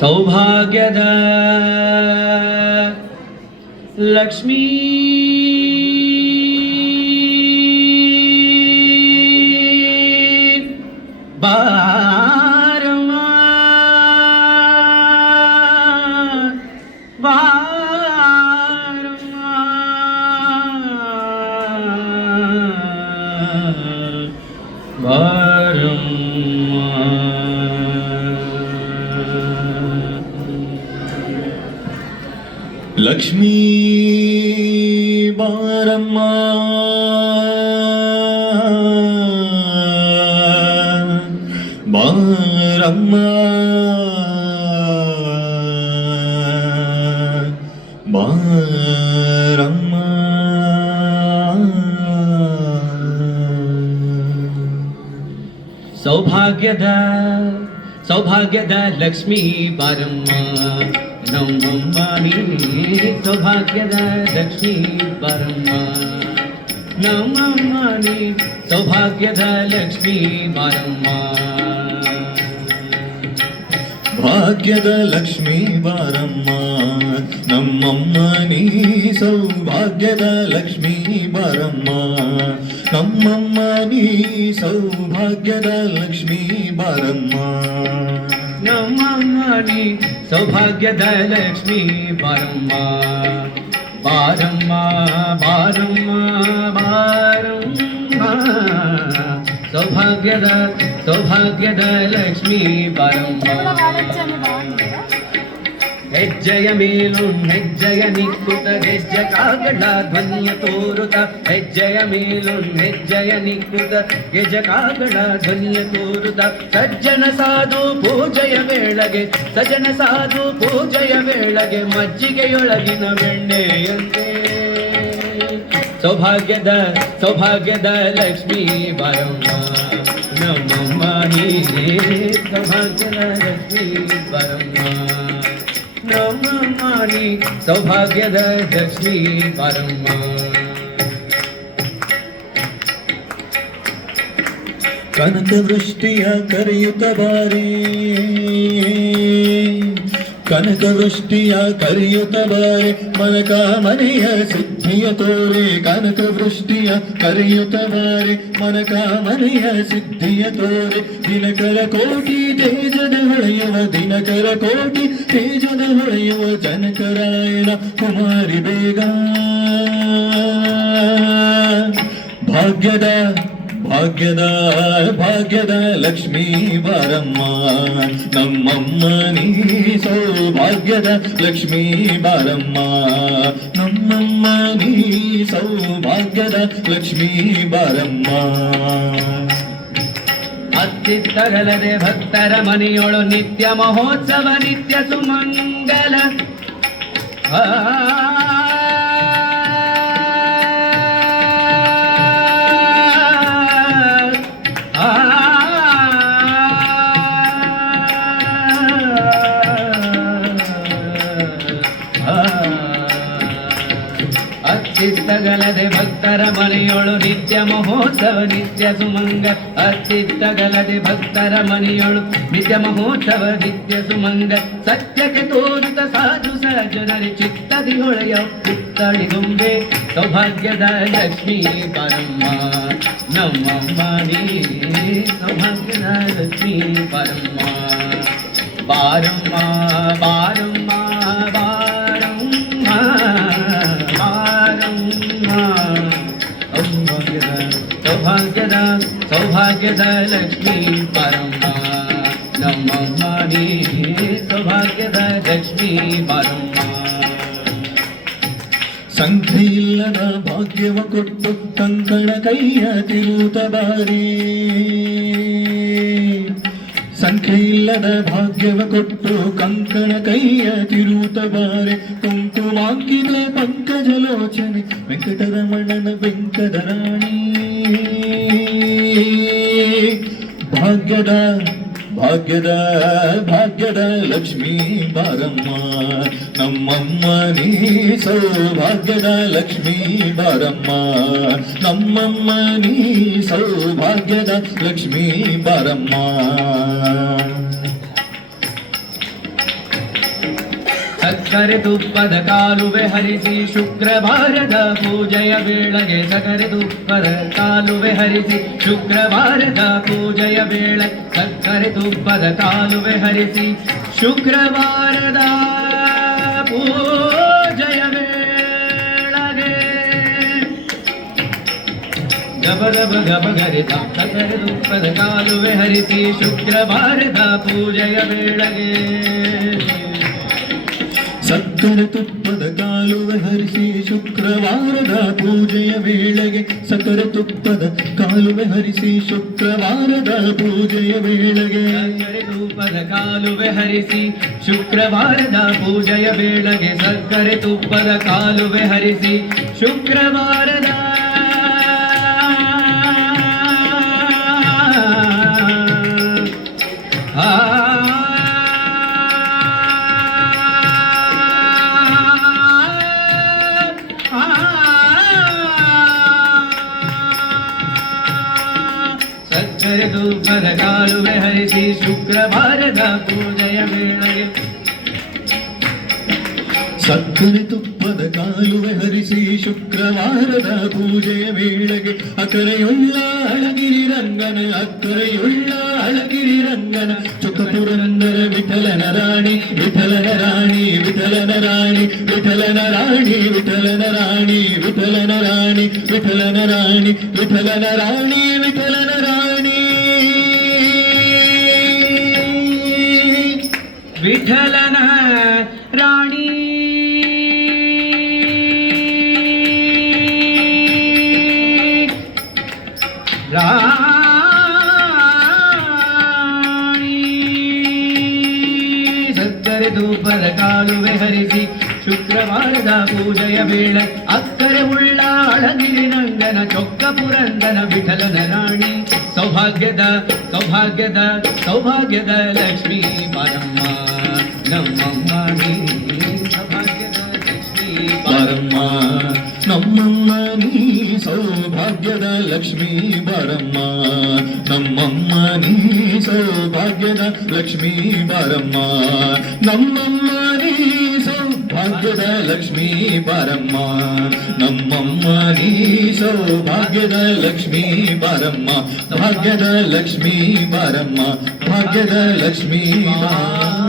ಸೌಭಾಗ್ಯದ ಲಕ್ಷ್ಮೀ ಬಾರಮ್ಮ ಬಾರಮ್ಮ ಬಾರಮ್ಮ ಲಕ್ಷ್ಮೀ ಬಾರಮ್ಮ ಬಾರಮ್ಮ ಬಾರಮ್ಮ ಸೌಭಾಗ್ಯದ ಲಕ್ಷ್ಮೀ ಬಾರಮ್ಮ ನಮ್ಮಮ್ಮ ನೀ ಸೌಭಾಗ್ಯದ ಲಕ್ಷ್ಮೀ ಬಾರಮ್ಮ ನಮ್ಮಮ್ಮ ನೀ ಸೌಭಾಗ್ಯದ ಲಕ್ಷ್ಮೀ ಬಾರಮ್ಮ ಭಾಗ್ಯದ ಲಕ್ಷ್ಮೀ ಬಾರಮ್ಮ ನಮ್ಮಮ್ಮ ನೀ ಸೌಭಾಗ್ಯದ ಲಕ್ಷ್ಮೀ ಬಾರಮ್ಮ ನಮ್ಮಮ್ಮ ನೀ ಸೌಭಾಗ್ಯದ ಲಕ್ಷ್ಮೀ ಬಾರಮ್ಮ ನಮ್ಮಮ್ಮ ನೀ ಸೌಭಾಗ್ಯದ ಲಕ್ಷ್ಮೀ ಬಾರಮ್ಮ ಬಾರಮ್ಮ ಬಾರಮ್ಮ ಬಾರಮ್ಮ ಸೌಭಾಗ್ಯದ ಲಕ್ಷ್ಮೀ ಬಾರಮ್ಮ ಹೆಜ್ಜೆಯ ಮೇಲು ಹೆಜ್ಜೆಯ ನಿಕ್ಕುತ ಹೆಜ್ಜೆ ಕಾಗಡ ಧ್ವನಿಯ ತೋರುತ ಹೆಜ್ಜೆಯ ಮೇಲು ಹೆಜ್ಜೆಯ ನಿಕ್ಕುತ ಹೆಜ್ಜೆ ಕಾಗಡ ಧ್ವನಿಯ ತೋರುತ ಸಜ್ಜನ ಸಾಧು ಪೂಜೆಯ ವೇಳೆಗೆ ಮಜ್ಜಿಗೆಯೊಳಗಿನ ಬೆಣ್ಣೆಯಂತೆ ಸೌಭಾಗ್ಯದ ಲಕ್ಷ್ಮೀ ಬಾರಮ್ಮ ನಮ್ಮಮ್ಮ ನೀ ಸೌಭಾಗ್ಯದ ಲಕ್ಷ್ಮೀ ಬಾರಮ್ಮ ನಮ್ಮಮ್ಮ ನೀ ಸೌಭಾಗ್ಯದ ಲಕ್ಷ್ಮೀ ಬಾರಮ್ಮ ಕನಕ ವೃಷ್ಟಿಯ ಕರೆಯುತ್ತ ಬಾರಿ ಕನಕ ವೃಷ್ಟಿಯ ಕರೆಯುತ್ತ ಬಾರಿ ಮನಕ ಮನೆಯ ಸಿದ್ಧಿಯ ತೋರೆ ಕನಕ ವೃಷ್ಟಿಯ ಕರೆಯುತ್ತ ಬಾರಿ ಮನಕ ಮನೆಯ ಸಿದ್ಧಿಯ ತೋರೆ ದಿನಕರ ಕೋಟಿ ತೇಜದ ಹೊಳೆಯುವ ದಿನಕರ ಕೋಟಿ ತೇಜದ ಹೊಳೆಯುವ ಜನಕರಾಯಣ ಕುಮಾರಿ ಬೇಗ ಭಾಗ್ಯದ ಲಕ್ಷ್ಮೀ ಬಾರಮ್ಮ ನಮ್ಮಮ್ಮ ನೀ ಸೌಭಾಗ್ಯದ ಲಕ್ಷ್ಮೀ ಬಾರಮ್ಮ ನಮ್ಮಮ್ಮ ನೀ ಸೌಭಾಗ್ಯದ ಲಕ್ಷ್ಮೀ ಬಾರಮ್ಮ ಅತ್ತಿತ್ತಗಲದೆ ಭಕ್ತರ ಮನೆಯೊಳು ನಿತ್ಯ ಮಹೋತ್ಸವ ನಿತ್ಯ ಸುಮಂಗಲ ಅತ್ತಿತ್ತಗಲದೆ ಭಕ್ತರ ಮನೆಯೊಳು ನಿತ್ಯ ಮಹೋತ್ಸವ ನಿತ್ಯ ಸುಮಂಗ ಅತ್ತಿತ್ತಗಲದೆ ಭಕ್ತರ ಮನೆಯೊಳು ನಿತ್ಯ ಮಹೋತ್ಸವ ನಿತ್ಯ ಸುಮಂಗ ಸತ್ಯಕ್ಕೆ ತೋರಿತ ಸಾಧು ಸಜ್ಜನರಿ ಚಿತ್ತದಿ ಹೊಳೆಯ ಪುತ್ತಳಿಗೊಂಬೆ ಸೌಭಾಗ್ಯದ ಲಕ್ಷ್ಮೀ ಬಾರಮ್ಮ ನಮ್ಮಮ್ಮ ನೀ ಸೌಭಾಗ್ಯದ ಲಕ್ಷ್ಮೀ ಬಾರಮ್ಮ ಬಾರಮ್ಮ ಬಾರಮ್ಮ ಸೌಭಾಗ್ಯದ ಲಕ್ಷ್ಮೀ ಬಾರಮ್ಮ ನಮ್ಮಮ್ಮ ನೀ ಸೌಭಾಗ್ಯದ ಲಕ್ಷ್ಮೀ ಬಾರಮ್ಮ ಸಂಖ್ಯೆಯಿಲ್ಲದ ಭಾಗ್ಯವ ಕೊಟ್ಟು ಕಂಕಣ ಕೈಯ ತಿರುತ ಬಾರಿ ಸಂಖ್ಯೆಯಿಲ್ಲದ ಭಾಗ್ಯವ ಕೊಟ್ಟು ಕಂಕಣ ಕೈಯ ತಿರುತ ಬಾರೆ ಕುಂಕುಮಾಂಕಿತ ಪಂಕಜಲೋಚನೆ ವೆಂಕಟರಮಣನ ವೆಂಕಟರಾಣಿ ಭಾಗ್ಯದ ಲಕ್ಷ್ಮೀ ಬಾರಮ್ಮ ನಮ್ಮಮ್ಮ ನೀ ಸೌಭಾಗ್ಯದ ಲಕ್ಷ್ಮೀ ಬಾರಮ್ಮ ನಮ್ಮಮ್ಮ ನೀ ಸೌಭಾಗ್ಯದ ಲಕ್ಷ್ಮೀ ಬಾರಮ್ಮ ಸಕ್ಕರೆ ತುಪ್ಪದ ಕಾಲುವೆ ಹರಿಸಿ ಶುಕ್ರವಾರದ ಪೂಜೆಯ ವೇಳೆಗೆ ಸಕ್ಕರೆ ತುಪ್ಪದ ಕಾಲುವೆ ಹರಿಸಿ ಶುಕ್ರವಾರದ ಪೂಜೆಯ ವೇಳೆ ಸಕ್ಕರೆ ತುಪ್ಪದ ಕಾಲುವೆ ಹರಿಸಿ ಶುಕ್ರವಾರದ ಪೂಜೆಯ ವೇಳೆಗೆ ಗಬಗರಿ ಸಕ್ಕರೆ ತುಪ್ಪದ ಕಾಲುವೆ ಹರಿಸಿ ಶುಕ್ರವಾರದ ಪೂಜೆಯ ವೇಳೆಗೆ ಸಕ್ಕರೆ ತುಪ್ಪದ ಕಾಲುವೆ ಹರಿಸಿ ಶುಕ್ರವಾರದ ಪೂಜೆಯ ವೇಳೆಗೆ ಸಕ್ಕರೆ ತುಪ್ಪದ ಕಾಲುವೆ ಹರಿಸಿ ಶುಕ್ರವಾರದ ಪೂಜೆಯ ವೇಳೆಗೆ ಸಕ್ಕರೆ ತುಪ್ಪದ ಕಾಲುವೆ ಹರಿಸಿ ಶುಕ್ರವಾರದ ಪೂಜೆಯ ವೇಳೆಗೆ ಸಕ್ಕರೆ ತುಪ್ಪದ ಕಾಲುವೆ ಹರಿಸಿ ಶುಕ್ರವಾರದ ಸಕ್ಕರೆ ತುಪ್ಪದ ಕಾಲುವೆ ಹರಿಸಿ ಶುಕ್ರವಾರದ ಪೂಜೆಯ ವೇಳೆಗೆ ಸಕ್ಕರೆ ತುಪ್ಪದ ಕಾಲುವೆ ಹರಿಸಿ ಶುಕ್ರವಾರದ ಪೂಜೆಯ ವೇಳೆಗೆ ಅಕರೆಯುಳ್ಳ ಅಳಗಿರಿ ರಂಗನ ಅಕ್ಕರೆಯುಳ್ಳ ಅಳಗಿರಿ ರಂಗನ ಚೊಕ್ಕಪುರಂದರ ವಿಠಲನ ರಾಣಿ ವಿಠಲನ ರಾಣಿ ವಿಠಲನ ರಾಣಿ ವಿಠಲನ ರಾಣಿ ವಿಠಲನ ರಾಣಿ ವಿಠಲನ ರಾಣಿ ವಿಠಲನ ರಾಣಿ ವಿಠಲನ ರಾಣಿ ವಿಠಲನ ರಾಣಿ ವಿಠಲನ ರಾಣಿ ಸಕ್ಕರೆ ತುಪ್ಪದ ಕಾಲುವೆ ಹರಿಸಿ ಶುಕ್ರವಾರದ ಪೂಜೆಯ ವೇಳೆ ಅಕ್ಕರೆ ಉಳ್ಳ ಅಳಗಿರಿ ರಂಗನ ಚೊಕ್ಕ ಪುರಂದನ ವಿಠಲನ ರಾಣಿ ಸೌಭಾಗ್ಯದ ಸೌಭಾಗ್ಯದ ಸೌಭಾಗ್ಯದ ಲಕ್ಷ್ಮೀ ಬಾರಮ್ಮ ನಮ್ಮಮ್ಮ ನೀ ಸೌಭಾಗ್ಯದ ಲಕ್ಷ್ಮೀ ಬಾರಮ್ಮ ನಮ್ಮಮ್ಮ ನೀ ಸೌಭಾಗ್ಯದ ಲಕ್ಷ್ಮೀ ಬಾರಮ್ಮ ನಮ್ಮಮ್ಮ ನೀ ಸೌಭಾಗ್ಯದ ಲಕ್ಷ್ಮೀ ಬಾರಮ್ಮ ನಮ್ಮಮ್ಮ ನೀ ಸೌಭಾಗ್ಯದ ಲಕ್ಷ್ಮೀ ಬಾರಮ್ಮ ನಮ್ಮಮ್ಮ ನೀ ಸೌಭಾಗ್ಯದ ಲಕ್ಷ್ಮೀ ಬಾರಮ್ಮ ಭಾಗ್ಯದ ಲಕ್ಷ್ಮೀ ಬಾರಮ್ಮ ಭಾಗ್ಯದ ಲಕ್ಷ್ಮೀ ಬಾರಮ್ಮ